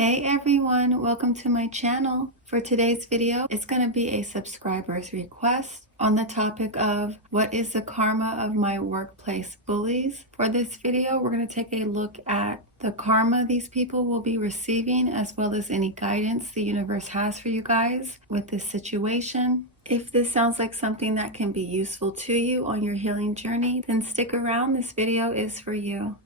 Hey everyone, welcome to my channel. For today's video, it's going to be a subscriber's request on the topic of what is the karma of my workplace bullies. For this video, we're going to take a look at the karma these people will be receiving, as well as any guidance the universe has for you guys with this situation. If this sounds like something that can be useful to you on your healing journey, then stick around. This video is for you.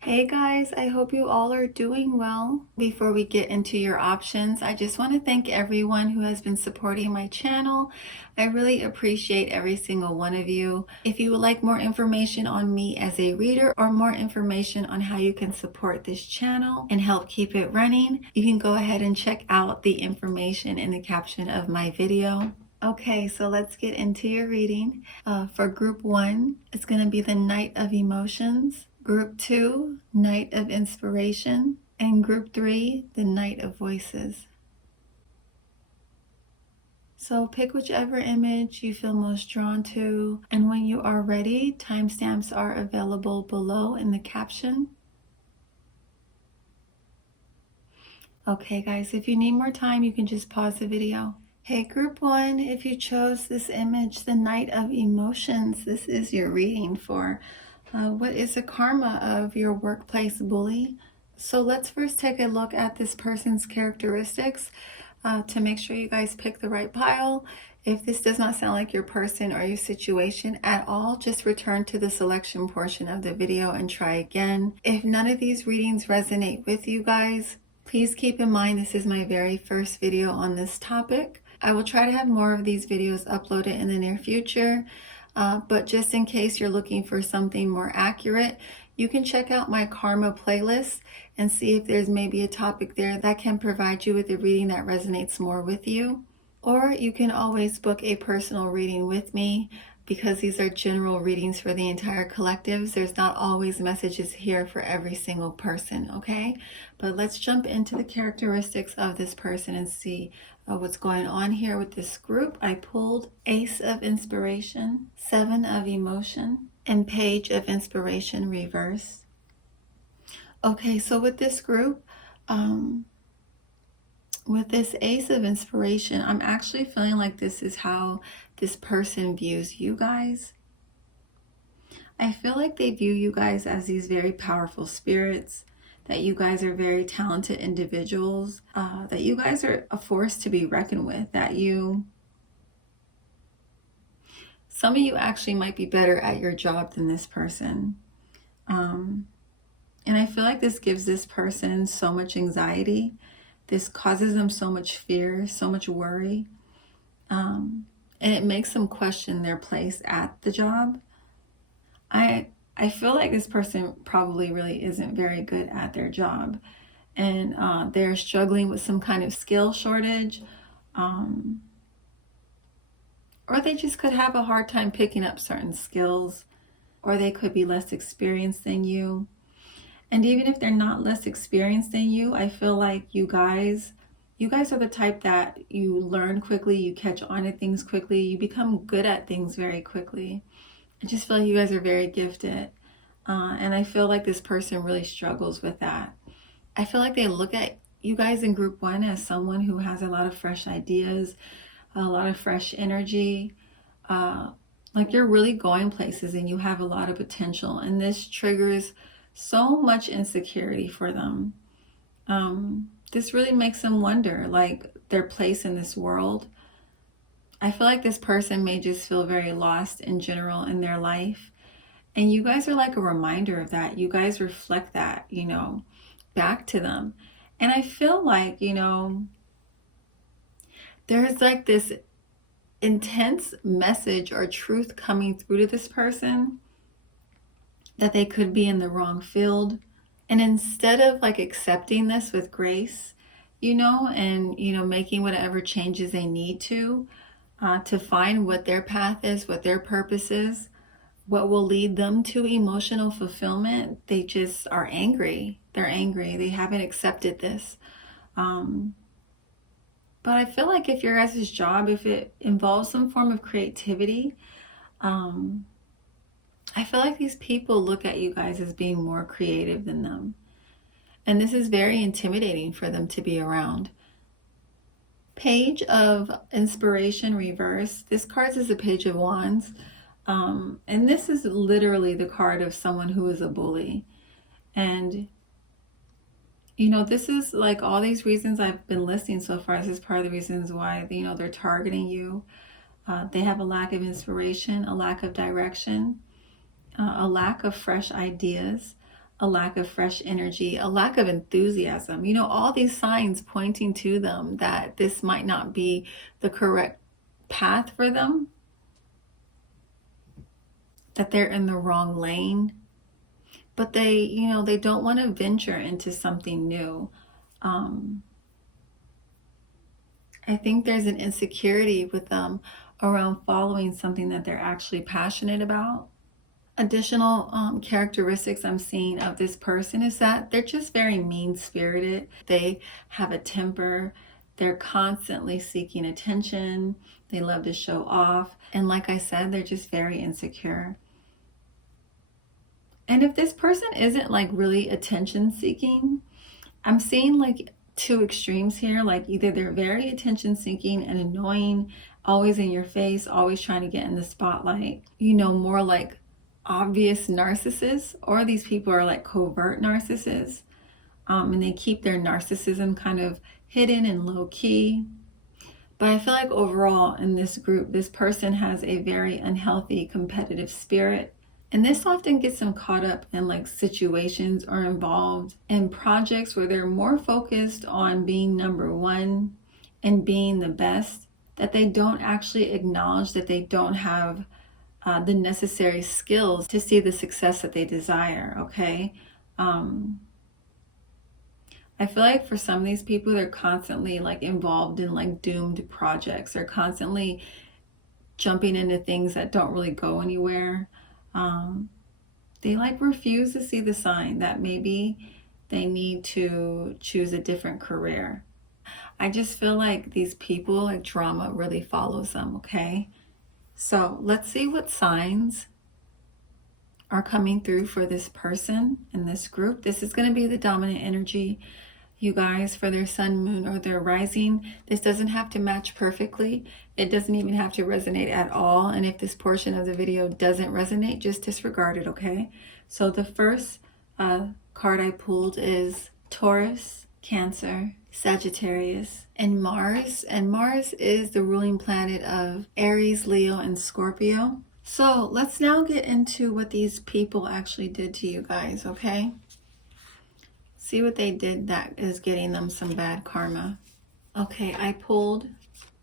Hey guys, I hope you all are doing well. Before we get into your options, I just want to thank everyone who has been supporting my channel. I really appreciate every single one of you. If you would like more information on me as a reader or more information on how you can support this channel and help keep it running, you can go ahead and check out the information in the caption of my video. Okay, so let's get into your reading. For group 1, it's going to be the Knight of Emotions. Group 2, Knight of Inspiration, and Group 3, the Knight of Voices. So pick whichever image you feel most drawn to, and when you are ready, timestamps are available below in the caption. Okay guys, if you need more time, you can just pause the video. Hey Group 1, if you chose this image, the Knight of Emotions, this is your reading for what is the karma of your workplace bully? So let's first take a look at this person's characteristics to make sure you guys pick the right pile. If this does not sound like your person or your situation at all, just return to the selection portion of the video and try again. If none of these readings resonate with you guys, please keep in mind this is my very first video on this topic. I will try to have more of these videos uploaded in the near future. But just in case you're looking for something more accurate, you can check out my karma playlist and see if there's maybe a topic there that can provide you with a reading that resonates more with you. Or you can always book a personal reading with me, because these are general readings for the entire collectives. There's not always messages here for every single person, okay? But let's jump into the characteristics of this person and see what's going on here with this group. I pulled Ace of Inspiration, 7 of Emotion, and Page of Inspiration reversed. Okay, so with this group, with this Ace of Inspiration, I'm actually feeling like this is how this person views you guys. I feel like they view you guys as these very powerful spirits, that you guys are very talented individuals, that you guys are a force to be reckoned with, that some of you actually might be better at your job than this person. And I feel like this gives this person so much anxiety. This causes them so much fear, so much worry. And it makes them question their place at the job. I feel like this person probably really isn't very good at their job, and they're struggling with some kind of skill shortage, or they just could have a hard time picking up certain skills, or they could be less experienced than you. And even if they're not less experienced than you, I feel like you guys are the type that you learn quickly, you catch on to things quickly, you become good at things very quickly. I just feel like you guys are very gifted. And I feel like this person really struggles with that. I feel like they look at you guys in group 1 as someone who has a lot of fresh ideas, a lot of fresh energy. Like you're really going places and you have a lot of potential. And this triggers so much insecurity for them. This really makes them wonder, like, their place in this world. I feel like this person may just feel very lost in general in their life. And you guys are like a reminder of that. You guys reflect that, back to them. And I feel like, there's like this intense message or truth coming through to this person that they could be in the wrong field. And instead of like accepting this with grace, and, making whatever changes they need to find what their path is, what their purpose is, what will lead them to emotional fulfillment, they just are angry. They're angry. They haven't accepted this. But I feel like if your guys' job, if it involves some form of creativity, I feel like these people look at you guys as being more creative than them. And this is very intimidating for them to be around. Page of Inspiration reverse. This card is a Page of Wands. And this is literally the card of someone who is a bully. And, you know, this is like all these reasons I've been listing so far. This is part of the reasons why, you know, they're targeting you. They have a lack of inspiration, a lack of direction, a lack of fresh ideas, a lack of fresh energy, a lack of enthusiasm. You know, all these signs pointing to them that this might not be the correct path for them, that they're in the wrong lane, but they, you know, they don't want to venture into something new. I think there's an insecurity with them around following something that they're actually passionate about. Additional characteristics I'm seeing of this person is that they're just very mean-spirited. They have a temper. They're constantly seeking attention. They love to show off. And like I said, they're just very insecure. And if this person isn't like really attention seeking, I'm seeing like two extremes here. Like either they're very attention seeking and annoying, always in your face, always trying to get in the spotlight, you know, more like obvious narcissists, or these people are like covert narcissists, and they keep their narcissism kind of hidden and low key. But I feel like overall in this group, this person has a very unhealthy competitive spirit. And this often gets them caught up in like situations or involved in projects where they're more focused on being number one and being the best, that they don't actually acknowledge that they don't have the necessary skills to see the success that they desire, okay? I feel like for some of these people, they're constantly like involved in like doomed projects. They're constantly jumping into things that don't really go anywhere. They like refuse to see the sign that maybe they need to choose a different career. I just feel like these people, like drama really follows them, okay? So let's see what signs are coming through for this person in this group. This is going to be the dominant energy, you guys, for their sun, moon, or their rising. This doesn't have to match perfectly. It doesn't even have to resonate at all. And if this portion of the video doesn't resonate, just disregard it, okay? So the first card I pulled is Taurus, Cancer, Sagittarius, and Mars. And Mars is the ruling planet of Aries, Leo, and Scorpio. So let's now get into what these people actually did to you guys, okay? See what they did that is getting them some bad karma. Okay, I pulled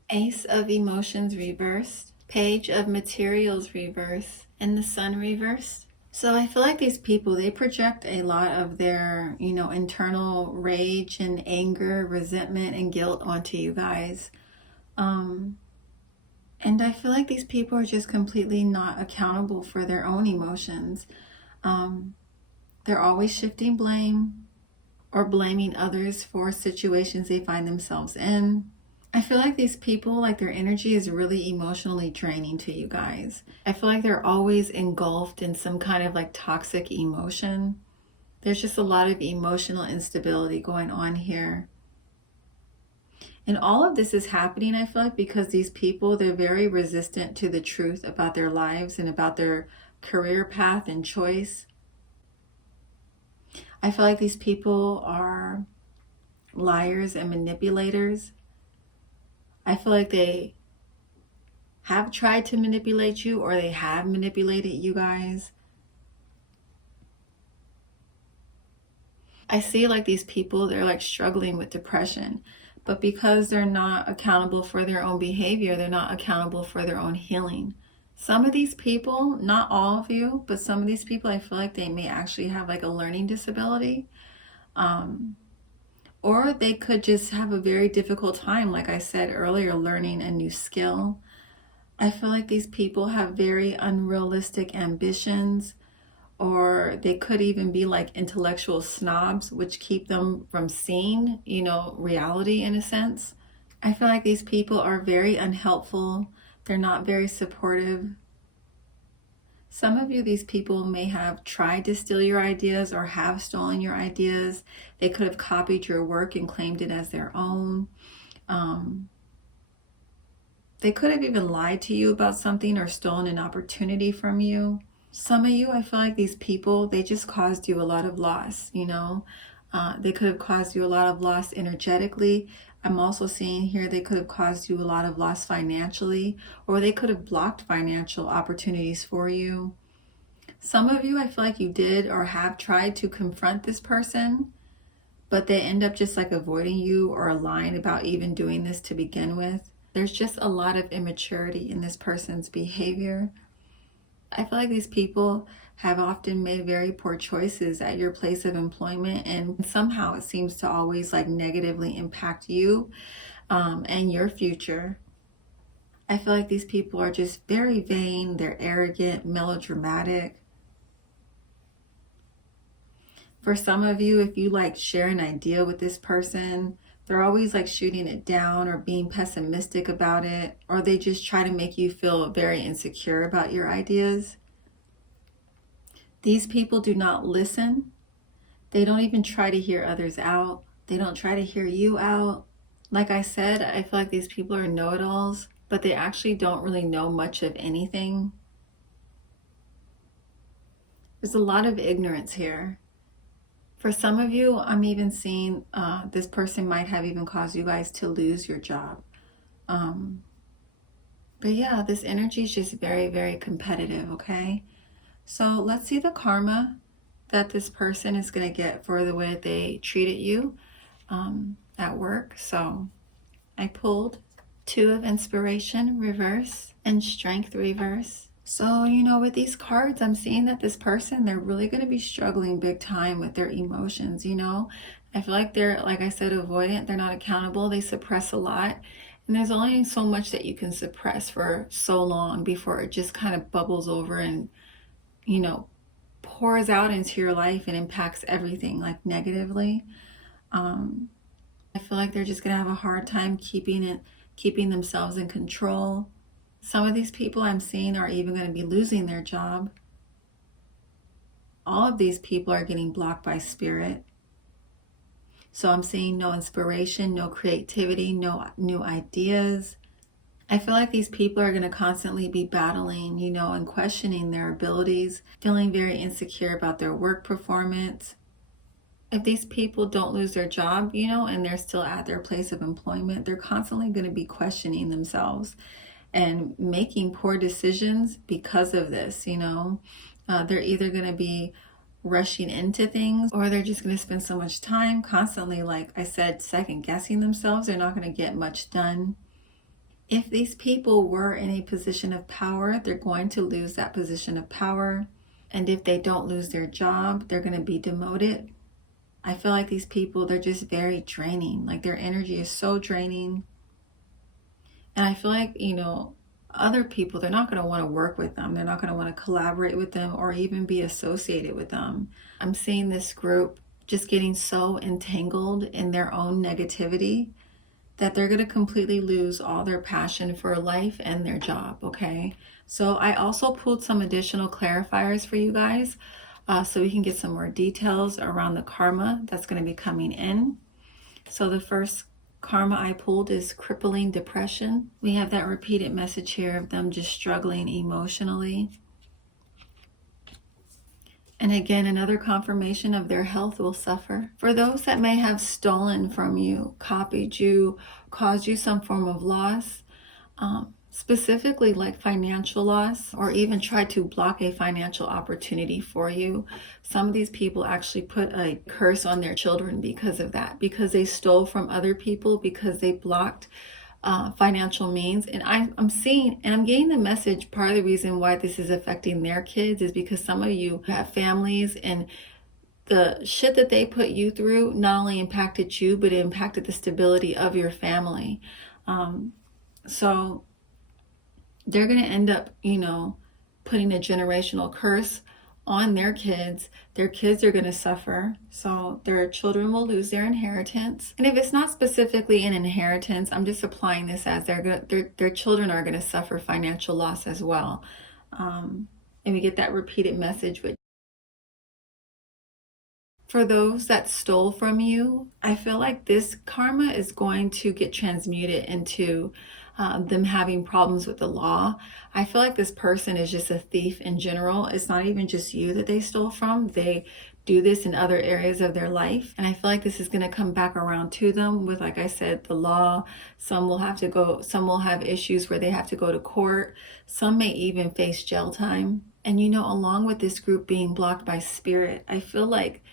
Ace of Emotions reversed, Page of Materials reversed, and the Sun reversed. So I feel like these people, they project a lot of their, you know, internal rage and anger, resentment, and guilt onto you guys. And I feel like these people are just completely not accountable for their own emotions. They're always shifting blame or blaming others for situations they find themselves in. I feel like these people, like their energy is really emotionally draining to you guys. I feel like they're always engulfed in some kind of like toxic emotion. There's just a lot of emotional instability going on here. And all of this is happening, I feel like, because these people, they're very resistant to the truth about their lives and about their career path and choice. I feel like these people are liars and manipulators. I feel like they have tried to manipulate you, or they have manipulated you guys. I see like these people, they're like struggling with depression, but because they're not accountable for their own behavior, they're not accountable for their own healing. Some of these people, not all of you, but some of these people, I feel like they may actually have like a learning disability. Or they could just have a very difficult time, like I said earlier, learning a new skill. I feel like these people have very unrealistic ambitions, or they could even be like intellectual snobs, which keep them from seeing, reality in a sense. I feel like these people are very unhelpful. They're not very supportive. Some of you, these people may have tried to steal your ideas or have stolen your ideas. They could have copied your work and claimed it as their own. They could have even lied to you about something or stolen an opportunity from you. Some of you, I feel like these people, they just caused you a lot of loss, They could have caused you a lot of loss energetically. I'm also seeing here they could have caused you a lot of loss financially, or they could have blocked financial opportunities for you. Some of you, I feel like you did or have tried to confront this person, but they end up just like avoiding you or lying about even doing this to begin with. There's just a lot of immaturity in this person's behavior. I feel like these people have often made very poor choices at your place of employment, and somehow it seems to always like negatively impact you and your future. I feel like these people are just very vain, they're arrogant, melodramatic. For some of you, if you like share an idea with this person, they're always like shooting it down or being pessimistic about it, or they just try to make you feel very insecure about your ideas. These people do not listen. They don't even try to hear others out. They don't try to hear you out. Like I said, I feel like these people are know-it-alls, but they actually don't really know much of anything. There's a lot of ignorance here. For some of you, I'm even seeing this person might have even caused you guys to lose your job. But yeah, this energy is just very, very competitive, okay? So let's see the karma that this person is going to get for the way that they treated you at work. So I pulled Two of Inspiration reverse and Strength reverse. So, with these cards, I'm seeing that this person, they're really going to be struggling big time with their emotions, I feel like they're, like I said, avoidant. They're not accountable. They suppress a lot. And there's only so much that you can suppress for so long before it just kind of bubbles over and, pours out into your life and impacts everything like negatively. I feel like they're just going to have a hard time keeping themselves in control. Some of these people I'm seeing are even going to be losing their job. All of these people are getting blocked by spirit. So I'm seeing no inspiration, no creativity, no new ideas. I feel like these people are going to constantly be battling, and questioning their abilities, feeling very insecure about their work performance. If these people don't lose their job, and they're still at their place of employment, they're constantly going to be questioning themselves and making poor decisions because of this, They're either going to be rushing into things, or they're just going to spend so much time constantly, like I said, second guessing themselves. They're not going to get much done. If these people were in a position of power, they're going to lose that position of power. And if they don't lose their job, they're going to be demoted. I feel like these people, they're just very draining. Like their energy is so draining. And I feel like, other people, they're not going to want to work with them. They're not going to want to collaborate with them or even be associated with them. I'm seeing this group just getting so entangled in their own negativity that they're going to completely lose all their passion for life and their job, okay? So I also pulled some additional clarifiers for you guys so we can get some more details around the karma that's going to be coming in. So the first karma I pulled is crippling depression. We have that repeated message here of them just struggling emotionally. And again, another confirmation of their health will suffer. For those that may have stolen from you, copied you, caused you some form of loss, specifically like financial loss, or even tried to block a financial opportunity for you. Some of these people actually put a curse on their children because of that, because they stole from other people, because they blocked financial means. And I'm seeing, and I'm getting the message, part of the reason why this is affecting their kids is because some of you have families, and the shit that they put you through not only impacted you, but it impacted the stability of your family. So they're going to end up, putting a generational curse on their kids. Their kids are going to suffer. So their children will lose their inheritance. And if it's not specifically an inheritance, I'm just applying this as their children are going to suffer financial loss as well. And we get that repeated message with for those that stole from you. I feel like this karma is going to get transmuted into them having problems with the law. I feel like this person is just a thief in general. It's not even just you that they stole from. They do this in other areas of their life. And I feel like this is going to come back around to them with, like I said, the law. Some will have issues where they have to go to court. Some may even face jail time. And along with this group being blocked by spirit, I feel like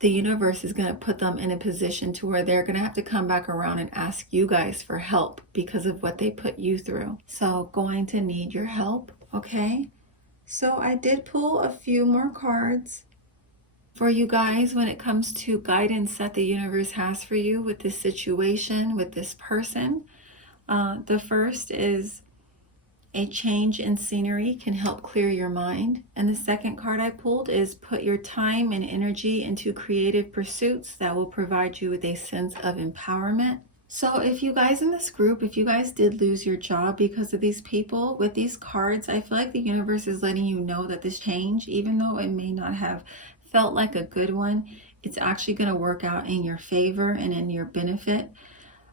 the universe is going to put them in a position to where they're going to have to come back around and ask you guys for help because of what they put you through. So going to need your help, okay? So I did pull a few more cards for you guys when it comes to guidance that the universe has for you with this situation, with this person. The first is a change in scenery can help clear your mind. And the second card I pulled is put your time and energy into creative pursuits that will provide you with a sense of empowerment. So if you guys in this group, if you guys did lose your job because of these people, with these cards, I feel like the universe is letting you know that this change, even though it may not have felt like a good one, it's actually going to work out in your favor and in your benefit.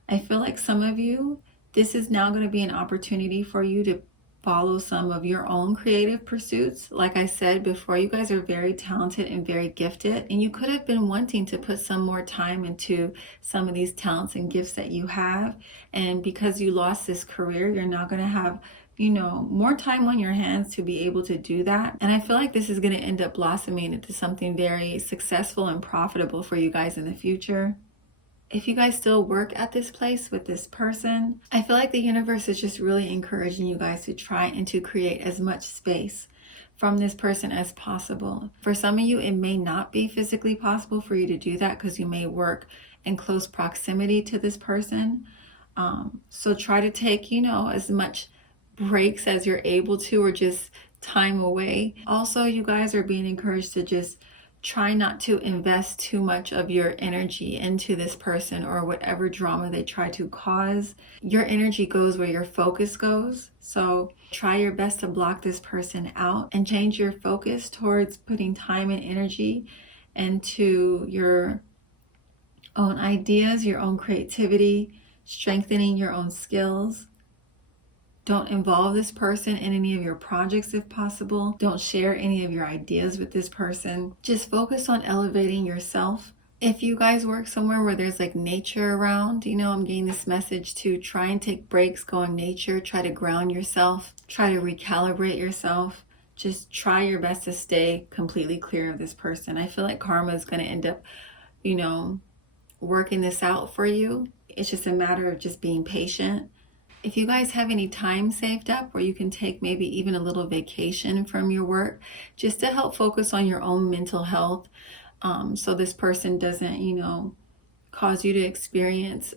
I feel like some of you, this is now going to be an opportunity for you to follow some of your own creative pursuits. Like I said before, you guys are very talented and very gifted, and you could have been wanting to put some more time into some of these talents and gifts that you have. And because you lost this career, you're now going to have more time on your hands to be able to do that. And I feel like this is going to end up blossoming into something very successful and profitable for you guys in the future. If you guys still work at this place with this person, I feel like the universe is just really encouraging you guys to try and to create as much space from this person as possible. For some of you, it may not be physically possible for you to do that because you may work in close proximity to this person. So try to take, as much breaks as you're able to, or just time away. Also, you guys are being encouraged to just try not to invest too much of your energy into this person or whatever drama they try to cause. Your energy goes where your focus goes. So try your best to block this person out and change your focus towards putting time and energy into your own ideas, your own creativity, strengthening your own skills. Don't involve this person in any of your projects if possible. Don't share any of your ideas with this person. Just focus on elevating yourself. If you guys work somewhere where there's like nature around, I'm getting this message to try and take breaks, go in nature, try to ground yourself, try to recalibrate yourself. Just try your best to stay completely clear of this person. I feel like karma is going to end up, working this out for you. It's just a matter of just being patient. If you guys have any time saved up where you can take maybe even a little vacation from your work just to help focus on your own mental health, so this person doesn't, cause you to experience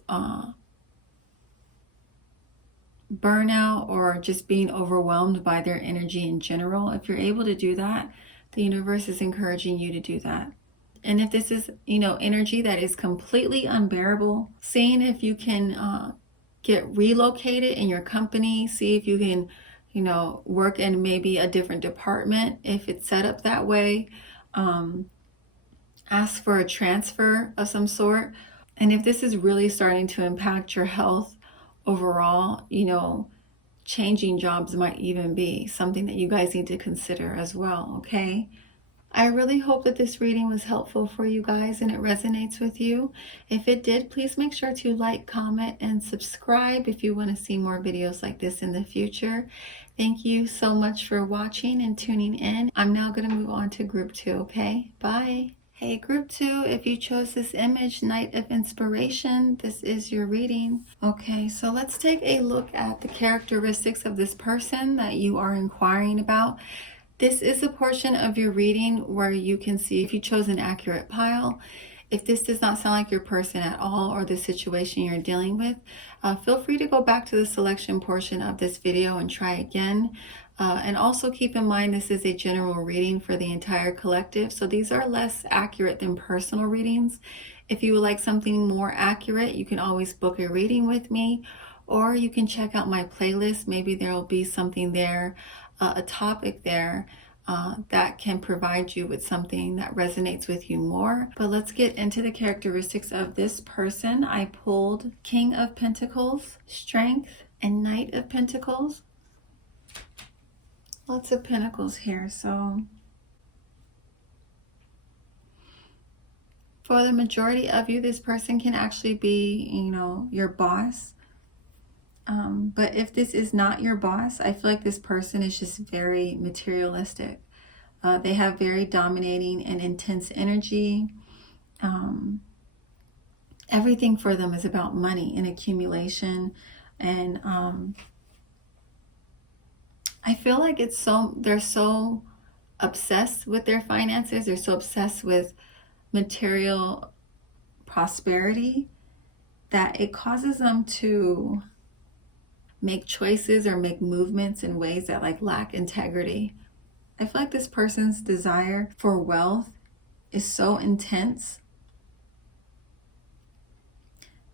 burnout or just being overwhelmed by their energy in general. If you're able to do that, the universe is encouraging you to do that. And if this is, energy that is completely unbearable, seeing if you can get relocated in your company, see if you can, work in maybe a different department if it's set up that way. Ask for a transfer of some sort. And if this is really starting to impact your health overall, changing jobs might even be something that you guys need to consider as well, okay? I really hope that this reading was helpful for you guys and it resonates with you. If it did, please make sure to like, comment, and subscribe if you want to see more videos like this in the future. Thank you so much for watching and tuning in. I'm now going to move on to group 2, okay? Bye. Hey, group 2, if you chose this image, Night of Inspiration, this is your reading. Okay, so let's take a look at the characteristics of this person that you are inquiring about. This is a portion of your reading where you can see if you chose an accurate pile. If this does not sound like your person at all or the situation you're dealing with, feel free to go back to the selection portion of this video and try again. And also keep in mind this is a general reading for the entire collective, so these are less accurate than personal readings. If you would like something more accurate, you can always book a reading with me, or you can check out my playlist. Maybe there will be something there, a topic there that can provide you with something that resonates with you more. But let's get into the characteristics of this person. I pulled King of Pentacles, Strength, and Knight of Pentacles. Lots of pentacles here. So for the majority of you, this person can actually be, you know, your boss. But if this is not your boss, I feel like this person is just very materialistic. They have very dominating and intense energy. Everything for them is about money and accumulation. And I feel like they're so obsessed with their finances. They're so obsessed with material prosperity that it causes them to make choices or make movements in ways that like lack integrity. I feel like this person's desire for wealth is so intense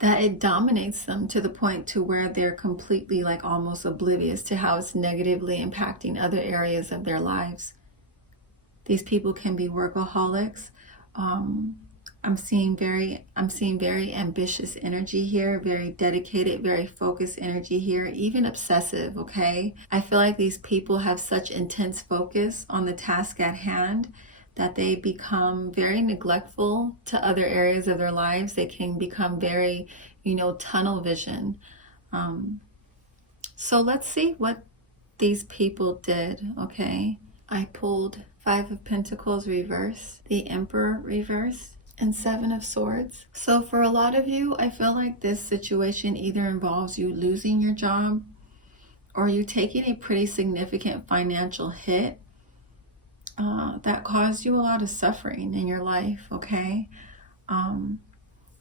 that it dominates them to the point to where they're completely like almost oblivious to how it's negatively impacting other areas of their lives. These people can be workaholics. I'm seeing very ambitious energy here, very dedicated, very focused energy here, even obsessive, okay? I feel like these people have such intense focus on the task at hand that they become very neglectful to other areas of their lives. They can become very, you know, tunnel vision. So let's see what these people did, okay? I pulled Five of Pentacles reverse, the Emperor reverse, and Seven of Swords. So for a lot of you, I feel like this situation either involves you losing your job or you taking a pretty significant financial hit that caused you a lot of suffering in your life, okay?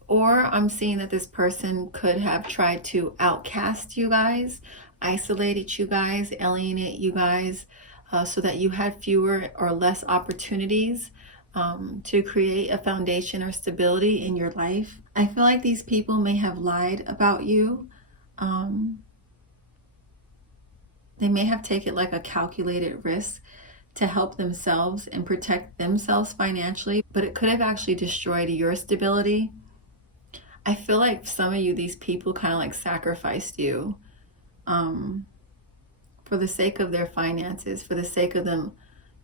Or I'm seeing that this person could have tried to outcast you guys, isolated you guys, alienate you guys, so that you had fewer or less opportunities to create a foundation or stability in your life. I feel like these people may have lied about you. They may have taken like a calculated risk to help themselves and protect themselves financially, but it could have actually destroyed your stability. I feel like some of you, these people kind of like sacrificed you for the sake of their finances, for the sake of them,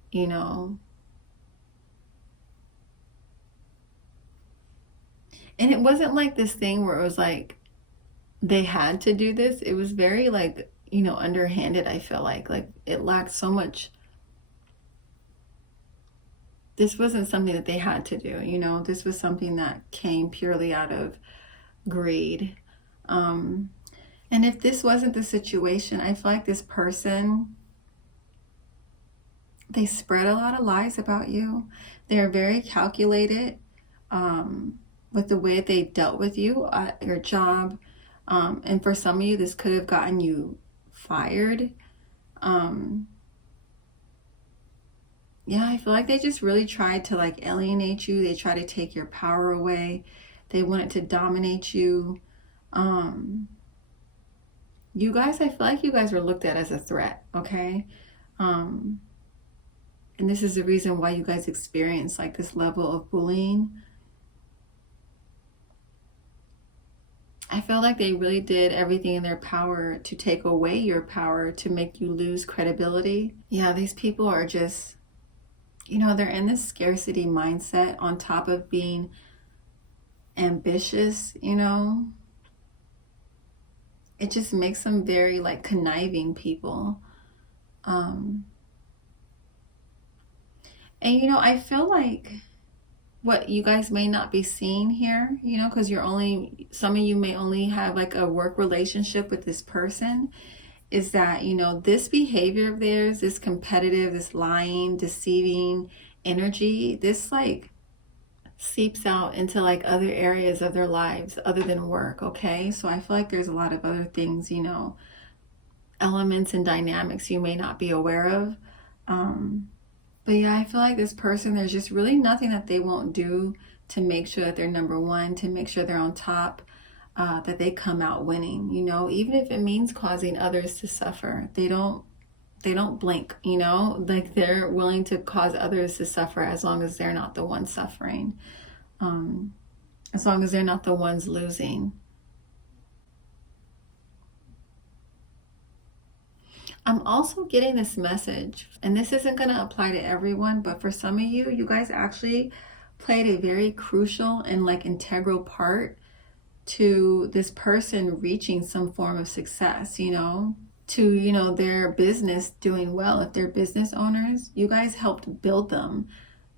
you know. And it wasn't like this thing where it was like they had to do this. It was very like, you know, underhanded, I feel like it lacked so much. This wasn't something that they had to do, you know. This was something that came purely out of greed. And if this wasn't the situation, I feel like this person, they spread a lot of lies about you. They're very calculated with the way they dealt with you at your job. And for some of you, this could have gotten you fired. Yeah, I feel like they just really tried to like alienate you. They tried to take your power away. They wanted to dominate you. You guys, I feel like you guys were looked at as a threat, okay? And this is the reason why you guys experience like this level of bullying. I feel like they really did everything in their power to take away your power, to make you lose credibility. Yeah, these people are just, you know, they're in this scarcity mindset on top of being ambitious, you know. It just makes them very like conniving people. And you know, I feel like what you guys may not be seeing here, you know, because some of you may only have like a work relationship with this person, is that, you know, this behavior of theirs, this competitive, this lying, deceiving energy, this like seeps out into like other areas of their lives other than work, okay? So I feel like there's a lot of other things, you know, elements and dynamics you may not be aware of. But yeah, I feel like this person, there's just really nothing that they won't do to make sure that they're number one, to make sure they're on top, that they come out winning, you know, even if it means causing others to suffer. They don't blink, you know, like they're willing to cause others to suffer as long as they're not the ones suffering, as long as they're not the ones losing. I'm also getting this message, and this isn't going to apply to everyone, but for some of you, you guys actually played a very crucial and like integral part to this person reaching some form of success, you know, to, you know, their business doing well. If they're business owners, you guys helped build them.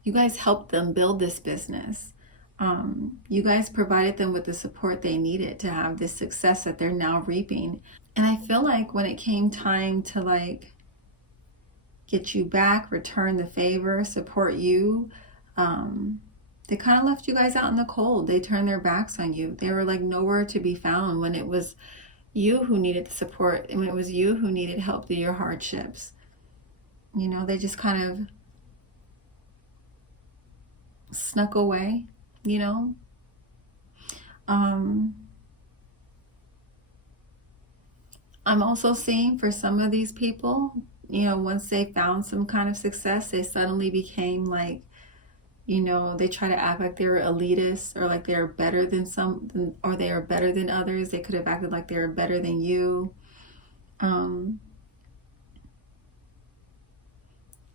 You guys helped them build this business. You guys provided them with the support they needed to have this success that they're now reaping. And I feel like when it came time to like get you back, return the favor, support you, they kind of left you guys out in the cold. They turned their backs on you. They were like nowhere to be found when it was you who needed the support and when it was you who needed help through your hardships. You know, they just kind of snuck away, you know. I'm also seeing for some of these people, you know, once they found some kind of success, they suddenly became like, you know, they try to act like they're elitist or like they're better than some, or they are better than others. They could have acted like they were better than you.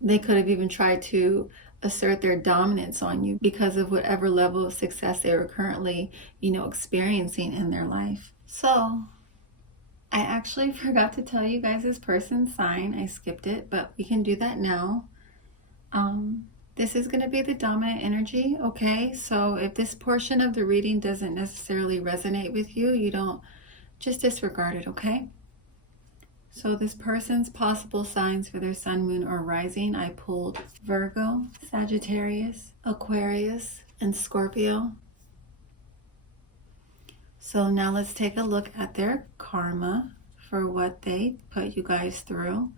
They could have even tried to assert their dominance on you because of whatever level of success they were currently, you know, experiencing in their life. So I actually forgot to tell you guys this person's sign. I skipped it, but we can do that now. This is going to be the dominant energy, okay? So if this portion of the reading doesn't necessarily resonate with you, you don't, just disregard it, okay? So this person's possible signs for their sun, moon, or rising, I pulled Virgo, Sagittarius, Aquarius, and Scorpio. So now let's take a look at their karma for what they put you guys through.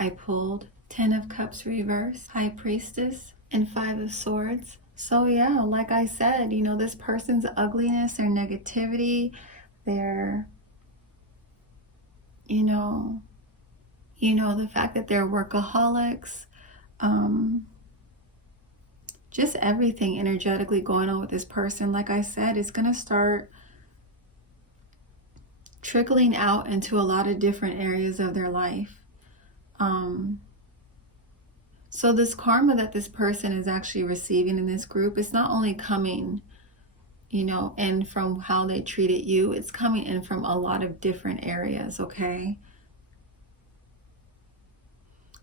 I pulled 10 of Cups reverse, High Priestess, and 5 of Swords. So yeah, like I said, you know, this person's ugliness, their negativity, their, you know, the fact that they're workaholics, just everything energetically going on with this person, like I said, it's going to start trickling out into a lot of different areas of their life. So this karma that this person is actually receiving in this group, it's not only coming, you know, in from how they treated you, it's coming in from a lot of different areas, okay?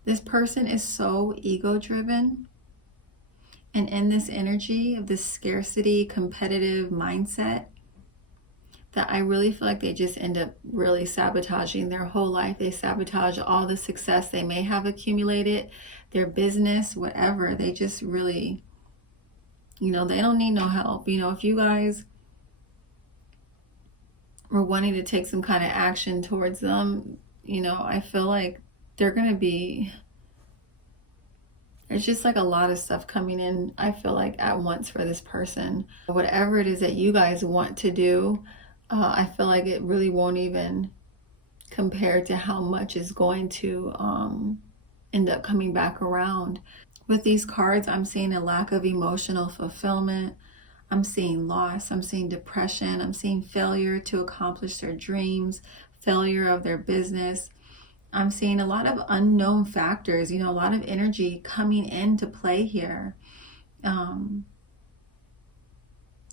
This person is so ego-driven, and in this energy of this scarcity, competitive mindset, that I really feel like they just end up really sabotaging their whole life. They sabotage all the success they may have accumulated, their business, whatever. They just really, you know, they don't need no help. You know, if you guys were wanting to take some kind of action towards them, you know, I feel like they're going to be, there's just like a lot of stuff coming in, I feel like, at once for this person. Whatever it is that you guys want to do, I feel like it really won't even compare to how much is going to end up coming back around. With these cards, I'm seeing a lack of emotional fulfillment. I'm seeing loss. I'm seeing depression. I'm seeing failure to accomplish their dreams, failure of their business. I'm seeing a lot of unknown factors, you know, a lot of energy coming into play here.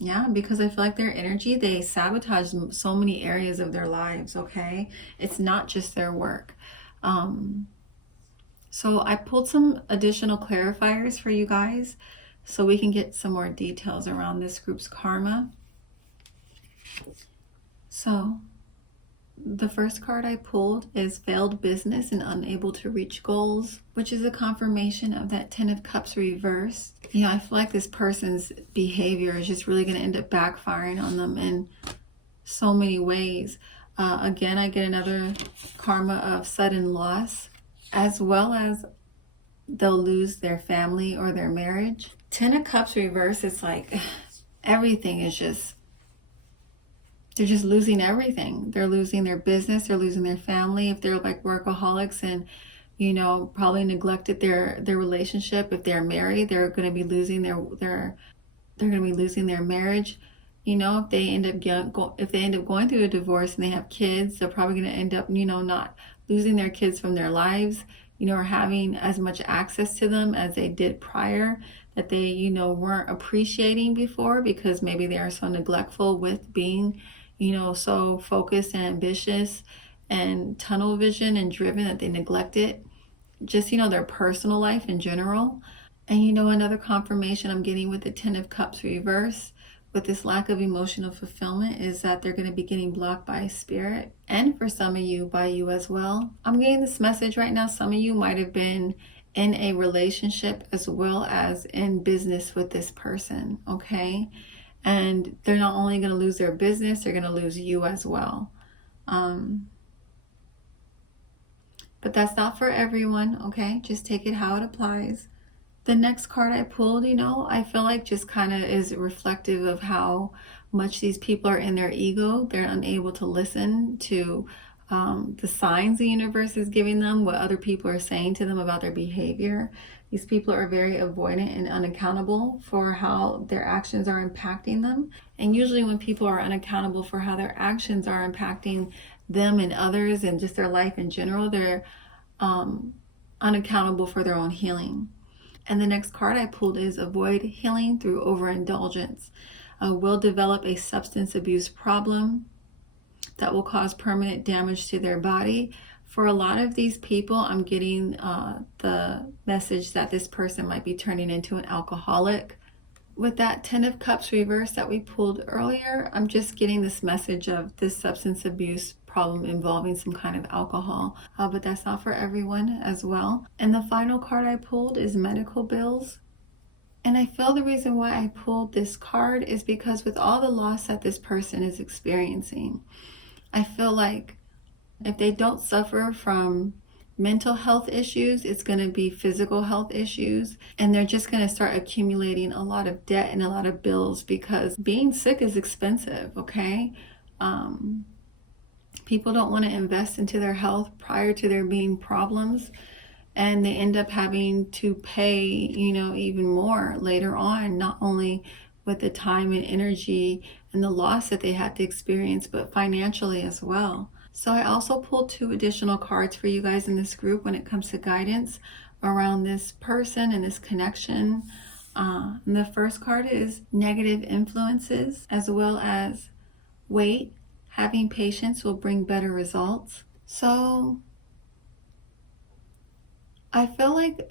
Yeah, because I feel like their energy, they sabotage so many areas of their lives, okay? It's not just their work. So I pulled some additional clarifiers for you guys so we can get some more details around this group's karma. So The first card I pulled is failed business and unable to reach goals, which is a confirmation of that Ten of Cups reversed. You know, I feel like this person's behavior is just really going to end up backfiring on them in so many ways. Again, I get another karma of sudden loss, as well as they'll lose their family or their marriage. Ten of Cups reverse, it's like everything is just, they're just losing everything. They're losing their business, they're losing their family. If they're like workaholics and, you know, probably neglected their relationship. If they're married, they're going to be losing they're going to be losing their marriage. You know, if they end up going through a divorce and they have kids, they're probably going to end up, you know, not losing their kids from their lives, you know, or having as much access to them as they did prior, that they, you know, weren't appreciating before, because maybe they are so neglectful with being, you know, so focused and ambitious and tunnel vision and driven that they neglected just, you know, their personal life in general. And you know, another confirmation I'm getting with the Ten of Cups reverse, with this lack of emotional fulfillment, is that they're going to be getting blocked by spirit, and for some of you, by you as well. I'm getting this message right now. Some of you might have been in a relationship as well as in business with this person, okay? And they're not only going to lose their business, they're going to lose you as well. But that's not for everyone, okay? Just take it how it applies. The next card I pulled, you know, I feel like just kind of is reflective of how much these people are in their ego. They're unable to listen to the signs the universe is giving them, what other people are saying to them about their behavior. These people are very avoidant and unaccountable for how their actions are impacting them. And usually when people are unaccountable for how their actions are impacting them and others and just their life in general, they're unaccountable for their own healing. And the next card I pulled is avoid healing through overindulgence. Will develop a substance abuse problem that will cause permanent damage to their body. For a lot of these people, I'm getting the message that this person might be turning into an alcoholic. With that Ten of Cups reverse that we pulled earlier, I'm just getting this message of this substance abuse problem involving some kind of alcohol, but that's not for everyone as well. And the final card I pulled is medical bills. And I feel the reason why I pulled this card is because with all the loss that this person is experiencing, I feel like if they don't suffer from mental health issues, it's going to be physical health issues, and they're just going to start accumulating a lot of debt and a lot of bills, because being sick is expensive, okay? People don't want to invest into their health prior to there being problems, and they end up having to pay, you know, even more later on, not only with the time and energy and the loss that they had to experience, but financially as well. So I also pulled 2 additional cards for you guys in this group when it comes to guidance around this person and this connection. And the first card is negative influences, as well as wait. Having patience will bring better results. So I feel like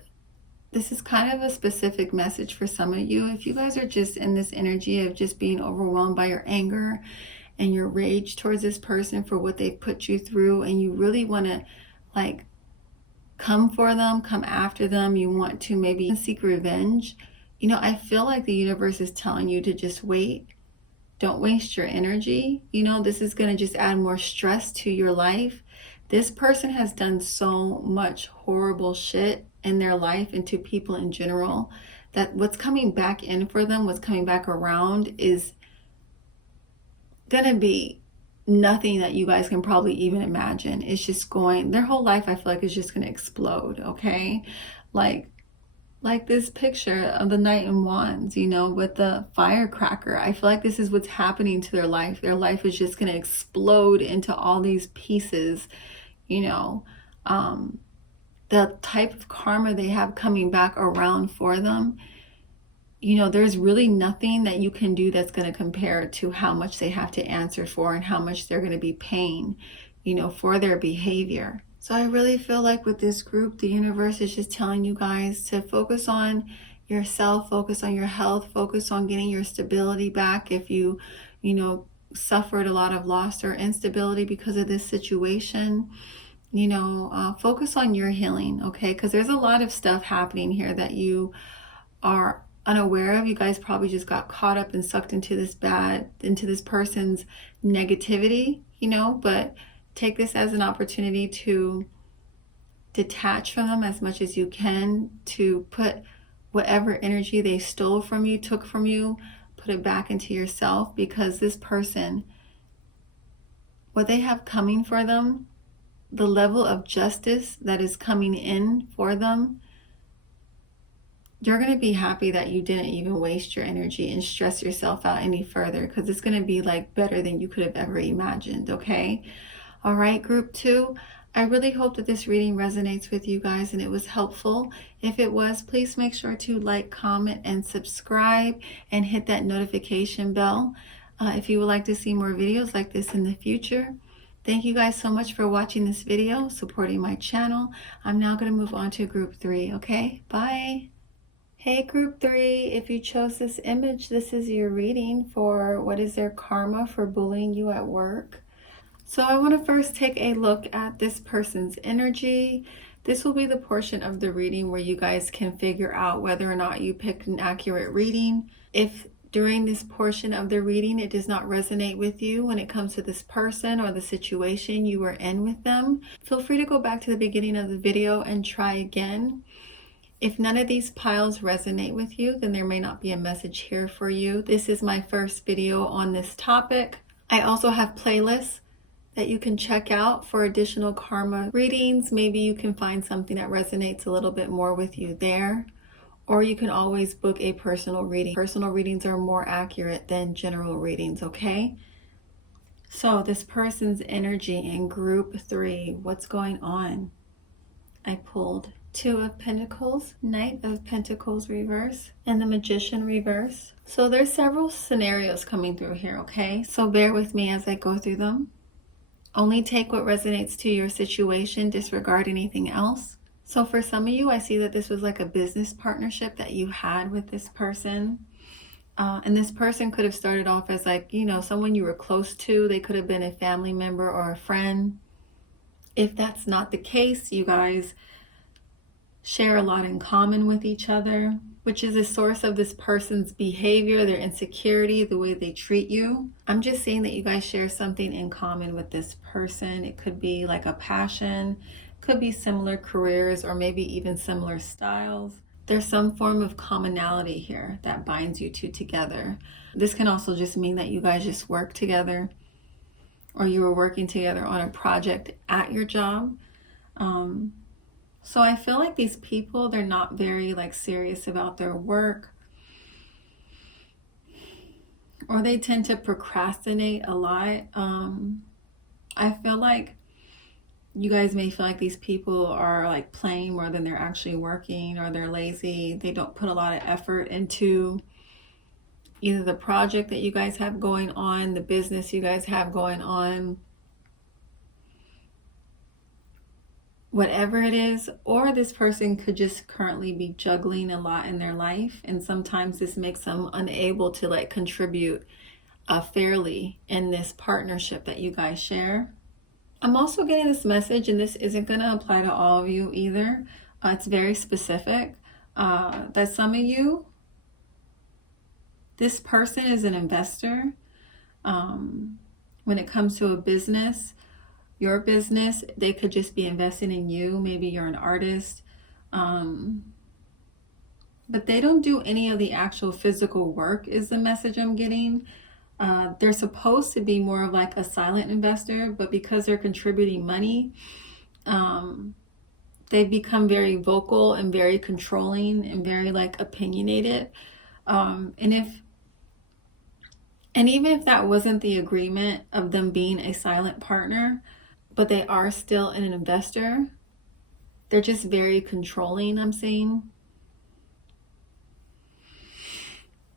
this is kind of a specific message for some of you. If you guys are just in this energy of just being overwhelmed by your anger and your rage towards this person for what they've put you through, and you really want to like come for them, come after them, you want to maybe seek revenge, you know, I feel like the universe is telling you to just wait. Don't waste your energy. You know, this is going to just add more stress to your life. This person has done so much horrible shit in their life and to people in general, that what's coming back in for them, what's coming back around, is gonna be nothing that you guys can probably even imagine. It's just going, their whole life I feel like is just gonna explode, okay? Like this picture of the Knight in Wands, you know, with the firecracker. I feel like this is what's happening to their life. Their life is just gonna explode into all these pieces, you know. The type of karma they have coming back around for them, you know, there's really nothing that you can do that's going to compare to how much they have to answer for and how much they're going to be paying, you know, for their behavior. So I really feel like with this group, the universe is just telling you guys to focus on yourself, focus on your health, focus on getting your stability back. If you know, suffered a lot of loss or instability because of this situation, you know, focus on your healing, okay? Because there's a lot of stuff happening here that you are unaware of. You guys probably just got caught up and sucked into this person's negativity, you know, but take this as an opportunity to detach from them as much as you can, to put whatever energy they stole from you, took from you, put it back into yourself, because this person, what they have coming for them, the level of justice that is coming in for them, you're going to be happy that you didn't even waste your energy and stress yourself out any further, because it's going to be like better than you could have ever imagined, okay? All right, group 2, I really hope that this reading resonates with you guys and it was helpful. If it was, please make sure to like, comment, and subscribe, and hit that notification bell if you would like to see more videos like this in the future. Thank you guys so much for watching this video, supporting my channel. I'm now going to move on to group 3, okay? Bye. Hey group 3, if you chose this image, this is your reading for what is their karma for bullying you at work. So I want to first take a look at this person's energy. This will be the portion of the reading where you guys can figure out whether or not you picked an accurate reading. If during this portion of the reading it does not resonate with you when it comes to this person or the situation you were in with them, feel free to go back to the beginning of the video and try again. If none of these piles resonate with you, then there may not be a message here for you. This is my first video on this topic. I also have playlists that you can check out for additional karma readings. Maybe you can find something that resonates a little bit more with you there. Or you can always book a personal reading. Personal readings are more accurate than general readings, okay? So this person's energy in group 3, what's going on? I pulled 2 of Pentacles, Knight of Pentacles reverse, and the Magician reverse. So there's several scenarios coming through here, okay? So bear with me as I go through them. Only take what resonates to your situation, disregard anything else. So for some of you, I see that this was like a business partnership that you had with this person. And this person could have started off as like, you know, someone you were close to. They could have been a family member or a friend. If that's not the case, you guys share a lot in common with each other, which is a source of this person's behavior, their insecurity, the way they treat you. I'm just saying that you guys share something in common with this person. It could be like a passion, could be similar careers, or maybe even similar styles. There's some form of commonality here that binds you two together. This can also just mean that you guys just work together, or you were working together on a project at your job. So I feel like these people, they're not very like serious about their work, or they tend to procrastinate a lot. I feel like you guys may feel like these people are like playing more than they're actually working, or they're lazy. They don't put a lot of effort into either the project that you guys have going on, the business you guys have going on, whatever it is. Or this person could just currently be juggling a lot in their life, and sometimes this makes them unable to like contribute fairly in this partnership that you guys share. I'm also getting this message, and this isn't going to apply to all of you either. It's very specific, that some of you, this person is an investor. When it comes to a business, your business, they could just be investing in you. Maybe you're an artist, but they don't do any of the actual physical work is the message I'm getting. They're supposed to be more of like a silent investor, but because they're contributing money, they've become very vocal and very controlling and very like opinionated. And even if that wasn't the agreement of them being a silent partner, but they are still an investor, they're just very controlling, I'm seeing.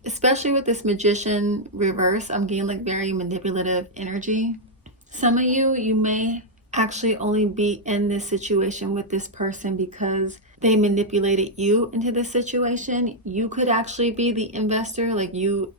Especially with this Magician reverse, I'm getting like very manipulative energy. Some of you, you may actually only be in this situation with this person because they manipulated you into this situation. You could actually be the investor, like you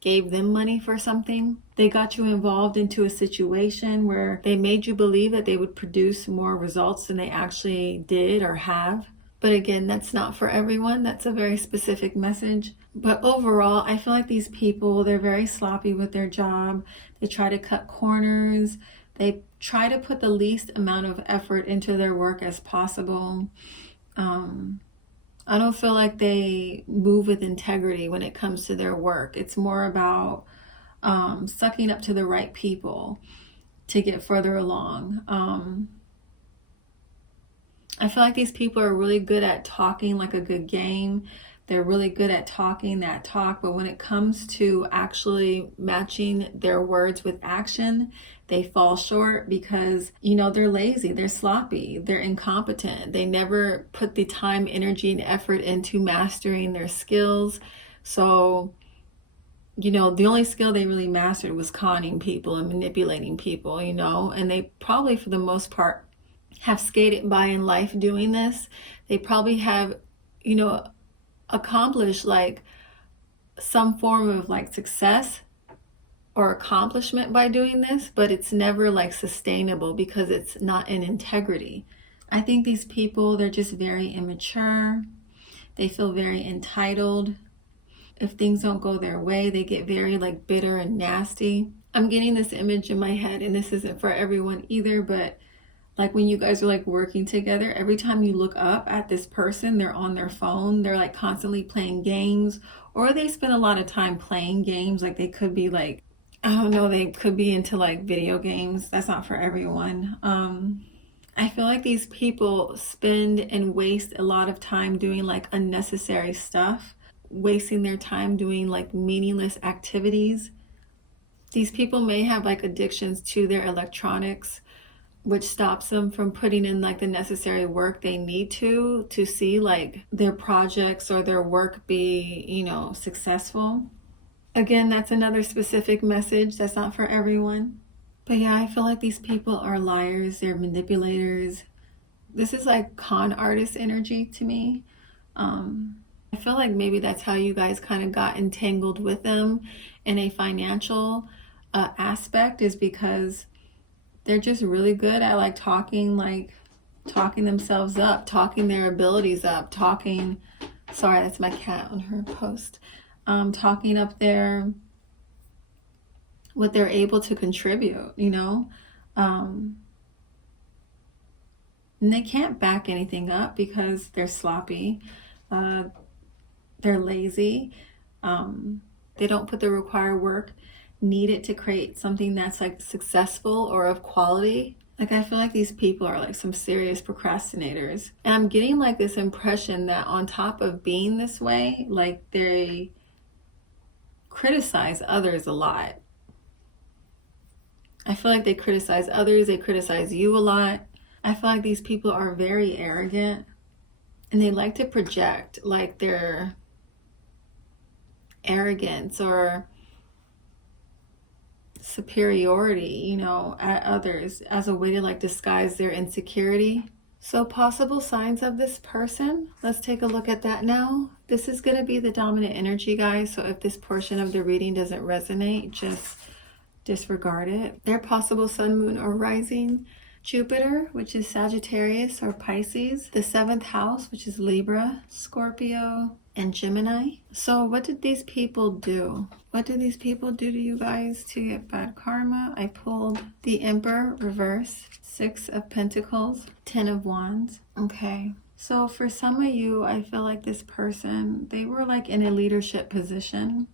gave them money for something. They got you involved into a situation where they made you believe that they would produce more results than they actually did or have. But again, that's not for everyone. That's a very specific message. But overall, I feel like these people, they're very sloppy with their job. They try to cut corners. They try to put the least amount of effort into their work as possible. I don't feel like they move with integrity when it comes to their work. It's more about sucking up to the right people to get further along. I feel like these people are really good at talking like a good game. They're really good at talking that talk, but when it comes to actually matching their words with action, they fall short because, they're lazy, they're sloppy, they're incompetent. They never put the time, energy, and effort into mastering their skills. So, the only skill they really mastered was conning people and manipulating people, and they probably, for the most part, have skated by in life doing this. They probably have, accomplished like some form of like success or accomplishment by doing this, but it's never like sustainable because it's not in integrity. I think these people, they're just very immature. They feel very entitled. If things don't go their way, they get very like bitter and nasty. I'm getting this image in my head, and this isn't for everyone either, but like when you guys are like working together, every time you look up at this person, they're on their phone. They're like constantly playing games, or they spend a lot of time playing games. Like they could be like, I don't know, they could be into like video games. That's not for everyone. I feel like these people spend and waste a lot of time doing like unnecessary stuff, wasting their time doing like meaningless activities. These people may have like addictions to their electronics, which stops them from putting in like the necessary work they need to see like their projects or their work be, successful. Again, that's another specific message. That's not for everyone. But yeah, I feel like these people are liars. They're manipulators. This is like con artist energy to me. I feel like maybe that's how you guys kind of got entangled with them in a financial aspect, is because they're just really good at like talking themselves up, talking their abilities up, sorry, that's my cat on her post, talking up what they're able to contribute, and they can't back anything up because they're sloppy, they're lazy, they don't put the required work needed to create something that's like successful or of quality. Like I feel like these people are like some serious procrastinators, and I'm getting like this impression that on top of being this way, like they criticize others a lot. I feel like they criticize others, they criticize you a lot. I feel like these people are very arrogant, and they like to project like their arrogance or superiority, at others as a way to like disguise their insecurity. So possible signs of this person, let's take a look at that now. This is going to be the dominant energy, guys. So if this portion of the reading doesn't resonate, just disregard it. Their possible sun, moon, or rising: Jupiter, which is Sagittarius or Pisces, the 7th house, which is Libra, Scorpio, and Gemini. So what did these people do? What did these people do to you guys to get bad karma? I pulled the Emperor reverse, 6 of Pentacles, 10 of Wands. Okay. So for some of you, I feel like this person, they were like in a leadership position,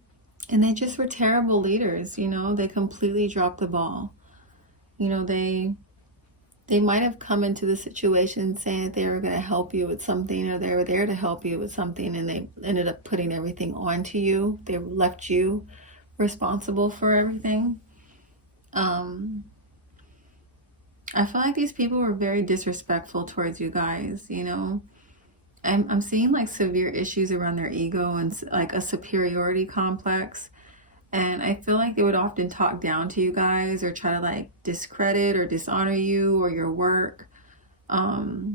and they just were terrible leaders. They completely dropped the ball. They might have come into the situation saying that they were going to help you with something, or they were there to help you with something, and they ended up putting everything onto you. They left you responsible for everything. I feel like these people were very disrespectful towards you guys, I'm seeing like severe issues around their ego and like a superiority complex. And I feel like they would often talk down to you guys or try to like discredit or dishonor you or your work. Try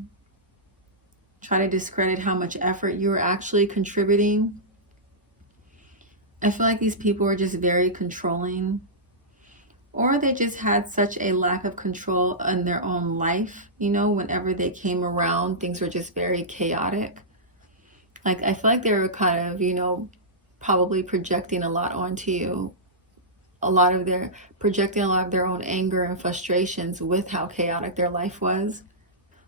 to discredit how much effort you are actually contributing. I feel like these people were just very controlling, or they just had such a lack of control in their own life. You know, whenever they came around, things were just very chaotic. Like, I feel like they were kind of, you know, probably projecting a lot onto you. Projecting a lot of their own anger and frustrations with how chaotic their life was.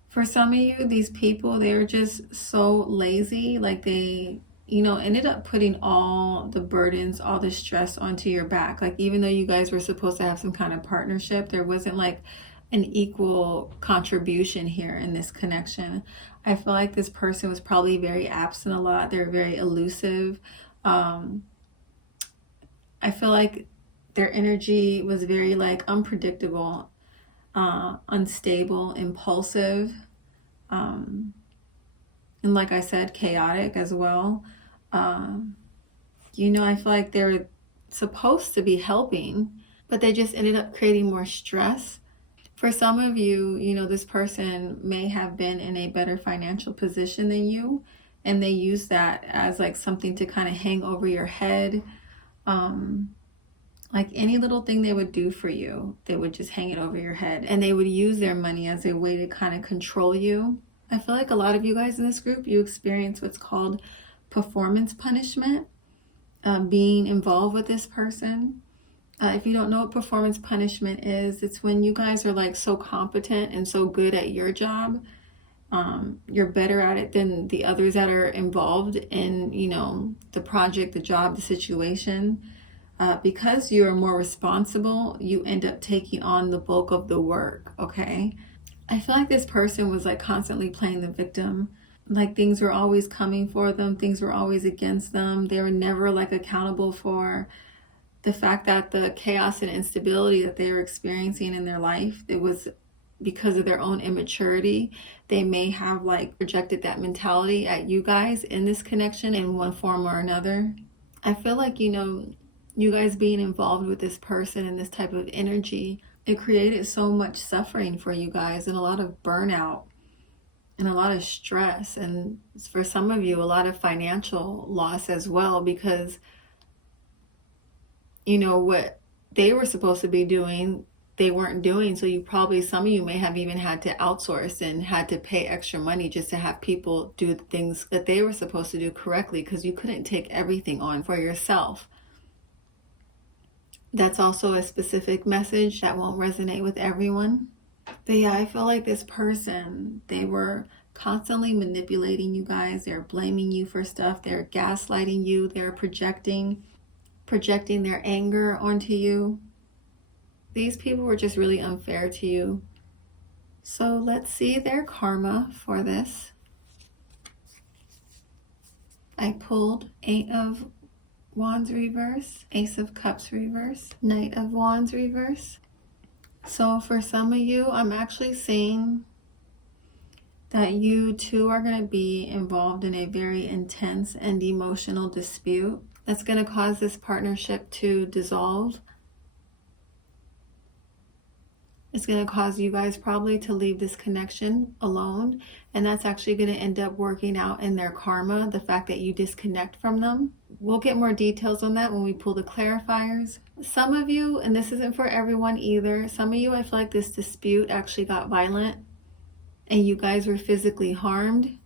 For some of you, these people, they were just so lazy. Like, they, you know, ended up putting all the burdens, all the stress onto your back. Like, even though you guys were supposed to have some kind of partnership, there wasn't like an equal contribution here in this connection. I feel like this person was probably very absent a lot. They're very elusive. I feel like their energy was very like unpredictable, unstable, impulsive, and like I said, chaotic as well. You know, I feel like they're supposed to be helping, but they just ended up creating more stress. For some of you, you know, this person may have been in a better financial position than you, and they use that as like something to kind of hang over your head. Like any little thing they would do for you, they would just hang it over your head, and they would use their money as a way to kind of control you. I feel like a lot of you guys in this group, you experience what's called performance punishment, being involved with this person. If you don't know what performance punishment is, it's when you guys are like so competent and so good at your job. You're better at it than the others that are involved in, you know, the project, the job, the situation. Because you are more responsible, you end up taking on the bulk of the work, okay? I feel like this person was like constantly playing the victim. Like things were always coming for them, things were always against them. They were never like accountable for the fact that the chaos and instability that they were experiencing in their life, it was because of their own immaturity. They may have like projected that mentality at you guys in this connection in one form or another. I feel like, you know, you guys being involved with this person and this type of energy, it created so much suffering for you guys and a lot of burnout and a lot of stress. And for some of you, a lot of financial loss as well, because, you know, what they were supposed to be doing, they weren't doing. So you probably, some of you may have even had to outsource and had to pay extra money just to have people do the things that they were supposed to do correctly, because you couldn't take everything on for yourself. That's also a specific message that won't resonate with everyone. But yeah, I feel like this person, they were constantly manipulating you guys. They're blaming you for stuff. They're gaslighting you. They're projecting their anger onto you. These people were just really unfair to you. So let's see their karma for this. I pulled 8 of Wands reverse, Ace of Cups reverse, Knight of Wands reverse. So for some of you, I'm actually seeing that you two are going to be involved in a very intense and emotional dispute that's going to cause this partnership to dissolve. It's going to cause you guys probably to leave this connection alone, and that's actually going to end up working out in their karma, the fact that you disconnect from them. We'll get more details on that when we pull the clarifiers. Some of you, and this isn't for everyone either, some of you, I feel like this dispute actually got violent and you guys were physically harmed.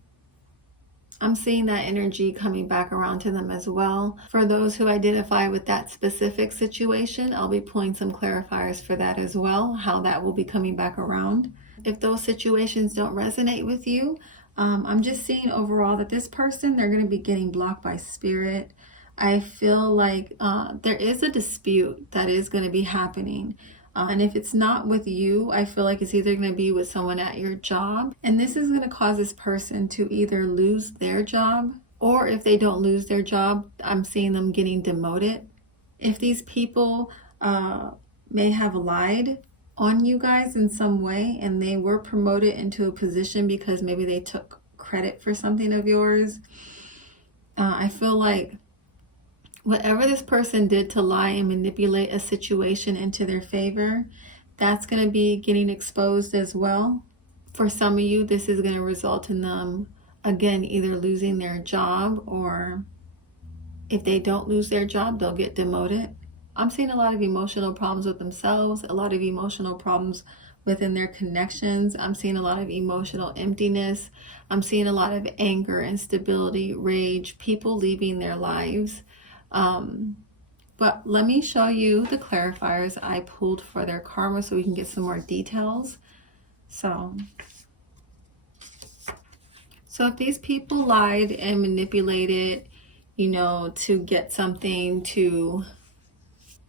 I'm seeing that energy coming back around to them as well. For those who identify with that specific situation, I'll be pulling some clarifiers for that as well, how that will be coming back around. If those situations don't resonate with you, I'm just seeing overall that this person, they're going to be getting blocked by spirit. I feel like there is a dispute that is going to be happening. And if it's not with you, I feel like it's either going to be with someone at your job. And this is going to cause this person to either lose their job, or if they don't lose their job, I'm seeing them getting demoted. If these people may have lied on you guys in some way and they were promoted into a position because maybe they took credit for something of yours, I feel like whatever this person did to lie and manipulate a situation into their favor, that's going to be getting exposed as well. For some of you, this is going to result in them, again, either losing their job, or If they don't lose their job, they'll get demoted. I'm seeing a lot of emotional problems with themselves, a lot of emotional problems within their connections. I'm seeing a lot of emotional emptiness. I'm seeing a lot of anger, instability, rage, people leaving their lives. But let me show you the clarifiers I pulled for their karma so we can get some more details. So if these people lied and manipulated, to get something to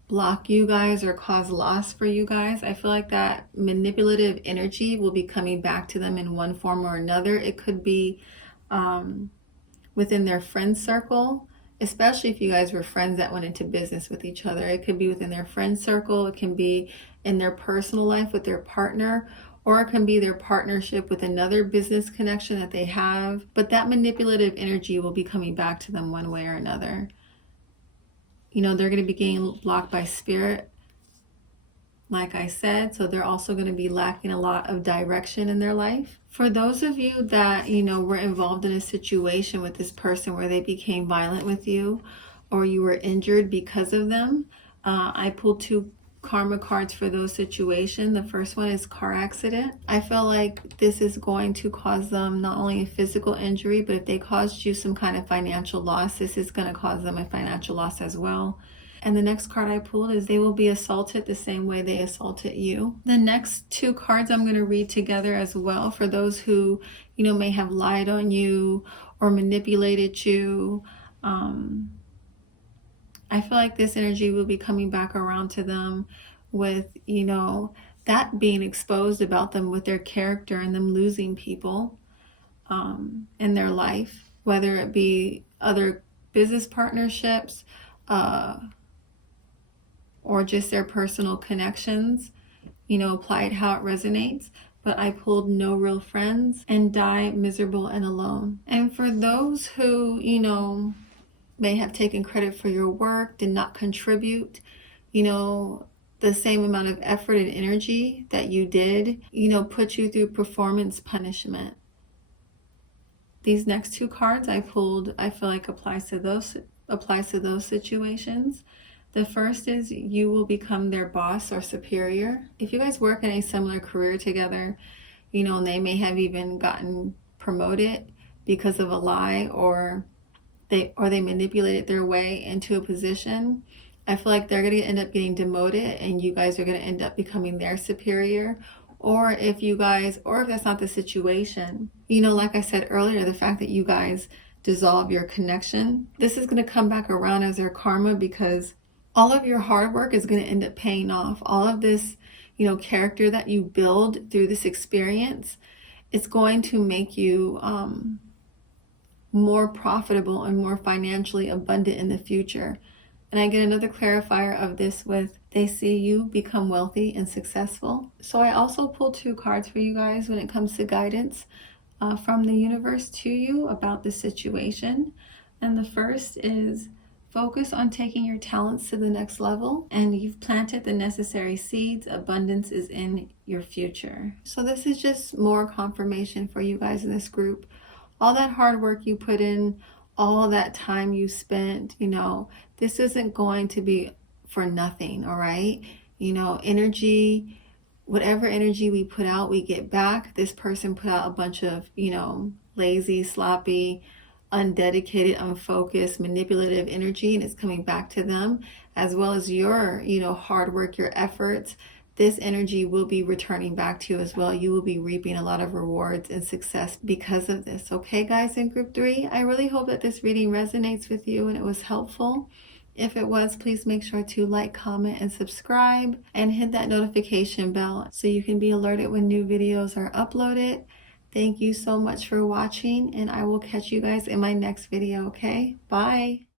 block you guys or cause loss for you guys, I feel like that manipulative energy will be coming back to them in one form or another. It could be within their friend circle, especially if you guys were friends that went into business with each other. It could be within their friend circle. It can be in their personal life with their partner, or it can be their partnership with another business connection that they have. But that manipulative energy will be coming back to them one way or another. They're going to be getting blocked by spirit, like I said, so they're also going to be lacking a lot of direction in their life. For those of you that, were involved in a situation with this person where they became violent with you or you were injured because of them, I pulled 2 karma cards for those situations. The first one is car accident. I feel like this is going to cause them not only a physical injury, but if they caused you some kind of financial loss, this is going to cause them a financial loss as well. And the next card I pulled is they will be assaulted the same way they assaulted you. The next 2 cards I'm going to read together as well for those who, may have lied on you or manipulated you. I feel like this energy will be coming back around to them with, that being exposed about them with their character and them losing people in their life, whether it be other business partnerships, or just their personal connections. Apply it how it resonates. But I pulled no real friends and die miserable and alone. And for those who, may have taken credit for your work, did not contribute, the same amount of effort and energy that you did, put you through performance punishment. These next 2 cards I pulled, I feel like applies to those situations. The first is you will become their boss or superior. If you guys work in a similar career together, and they may have even gotten promoted because of a lie or they manipulated their way into a position, I feel like they're going to end up getting demoted and you guys are going to end up becoming their superior. Or if that's not the situation, like I said earlier, the fact that you guys dissolve your connection, this is going to come back around as their karma, because all of your hard work is going to end up paying off. All of this, character that you build through this experience, it's going to make you more profitable and more financially abundant in the future. And I get another clarifier of this with they see you become wealthy and successful. So I also pulled 2 cards for you guys when it comes to guidance from the universe to you about this situation. And the first is focus on taking your talents to the next level, and you've planted the necessary seeds. Abundance is in your future. So this is just more confirmation for you guys in this group. All that hard work you put in, all that time you spent, this isn't going to be for nothing, all right? Energy, whatever energy we put out, we get back. This person put out a bunch of, lazy, sloppy, undedicated, unfocused, manipulative energy, and it's coming back to them, as well as your, hard work, your efforts. This energy will be returning back to you as well. You will be reaping a lot of rewards and success because of this. Okay, guys, in group 3, I really hope that this reading resonates with you and it was helpful. If it was, please make sure to like, comment, and subscribe, and hit that notification bell so you can be alerted when new videos are uploaded. Thank you so much for watching, and I will catch you guys in my next video, okay? Bye!